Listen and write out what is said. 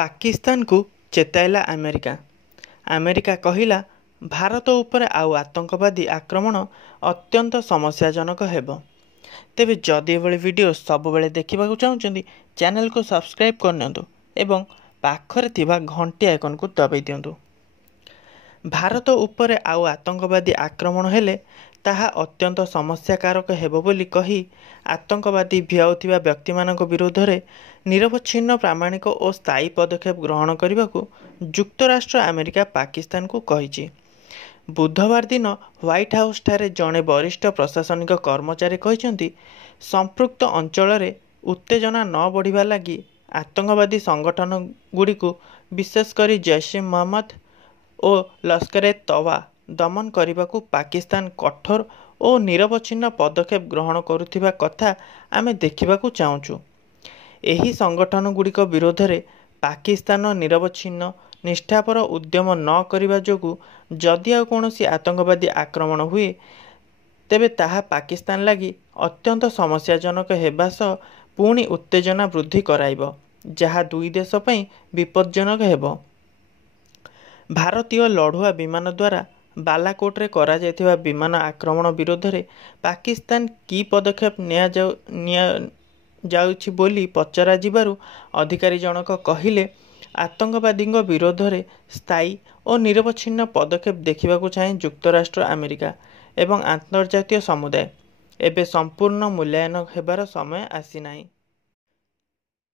पाकिस्तान को चेताइला America. America कहिला भारत उपरे आउ आतंकवादी आक्रमण अत्यंत समस्याजनक हेब। तेबे जदि एभली वीडियो सबुबले देखा चाहते चैनल को सब्सक्राइब करनियंतु एवं पाखरे थिबा घंटी आइकन को दबाई दियंतु। भारत उपरे आउ आतंकवादी आक्रमण हेले ताहा अत्यंत समस्याकारक हेब बोली कही आतंकवादी भिआउथिबा व्यक्तिमानक विरोधरे निरवच्छिन्न प्रामाणिक और स्थायी पदक्षेप ग्रहण करने को युक्तराष्ट्र अमेरिका पाकिस्तान को कही। बुधवार दिन व्हाइट हाउस ठारे जड़े वरिष्ठ प्रशासनिक कर्मचारी कहते संपृक्त अंचल रे उत्तेजना न बढ़िबा लगी आतंकवादी संगठन गुड़ी विशेषकर जैश ए मोहम्मद और लश्कर ए तवा दमन करने को पाकिस्तान कठोर और निरवच्छिन्न पदक्षेप ग्रहण करुथिबा कथा आमे देखिबाकू चाहूँ। एही संगठन गुड़िक विरोध में पाकिस्तान निरवच्छिन्न निष्ठापर उद्यम न करने जोगु जदि आ कौनसी आतंकवादी आक्रमण हुए तेबे ताहा पाकिस्तान लगी अत्यंत समस्याजनक हेबा सह पुणी उत्तेजना वृद्धि कराइब, जहा दुई देश पई विपज्जनक हेब। भारतीय लढ़ुआ विमान द्वारा बालाकोट रे करा जायथिबा विमान आक्रमण विरोध में पाकिस्तान की पदक्षेप निया जाउछि बोली पचरा जिबारु अधिकारी जनक कहिले आतंकवादी विरोध में स्थायी और निरवच्छिन्न पदक्षेप देखा चाहे युक्तराष्ट्र अमेरिका एवं अंतर्जातीय समुदाय। एबे संपूर्ण मूल्यांकन हेबार समय आसी नाही।